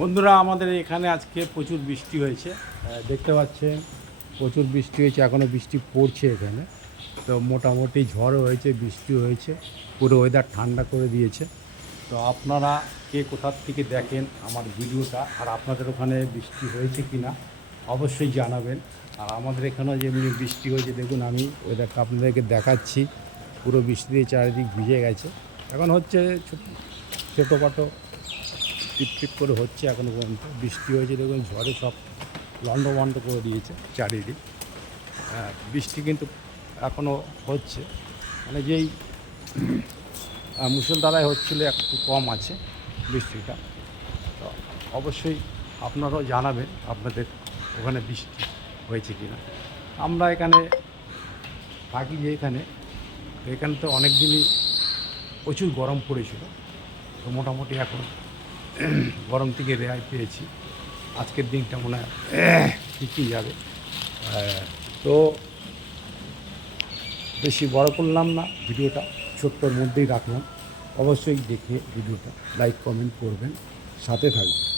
বন্ধুরা, আমাদের এখানে আজকে প্রচুর বৃষ্টি হয়েছে। দেখতে পাচ্ছেন প্রচুর বৃষ্টি হয়েছে, এখনও বৃষ্টি পড়ছে এখানে। তো মোটামুটি ঝড়ও হয়েছে, বৃষ্টি হয়েছে, পুরো ওয়েদার ঠান্ডা করে দিয়েছে। তো আপনারা কে কোথার থেকে দেখেন আমার ভিডিওটা, আর আপনাদের ওখানে বৃষ্টি হয়েছে কি না অবশ্যই জানাবেন। আর আমাদের এখানেও যেমনি বৃষ্টি হয়েছে, দেখুন আমি ওয়েদারটা আপনাদেরকে দেখাচ্ছি। পুরো বৃষ্টিতে চারিদিক ভিজে গেছে। এখন হচ্ছে ছোটোখাটো টিপ করে হচ্ছে এখনও পর্যন্ত। বৃষ্টি হয়েছে, দেখুন ঝড়ে সব লণ্ডভণ্ড করে দিয়েছে চারিদিক। বৃষ্টি কিন্তু এখনও হচ্ছে, মানে যেই মুষলধারায় হচ্ছিল একটু কম আছে বৃষ্টিটা। তো অবশ্যই আপনারাও জানাবেন আপনাদের ওখানে বৃষ্টি হয়েছে কি না। আমরা এখানে থাকি যে এখানে তো অনেক দিনই প্রচুর গরম পড়েছিল। তো মোটামুটি এখন গরম থেকে রেহাই পেয়েছি। আজকের দিনটা মনে হয় ঠিকই যাবে। তো বেশি বড় করলাম না, ভিডিওটা ছোট্টর মধ্যেই রাখলাম। অবশ্যই দেখে ভিডিওটা লাইক কমেন্ট করবেন, সাথে থাকবেন।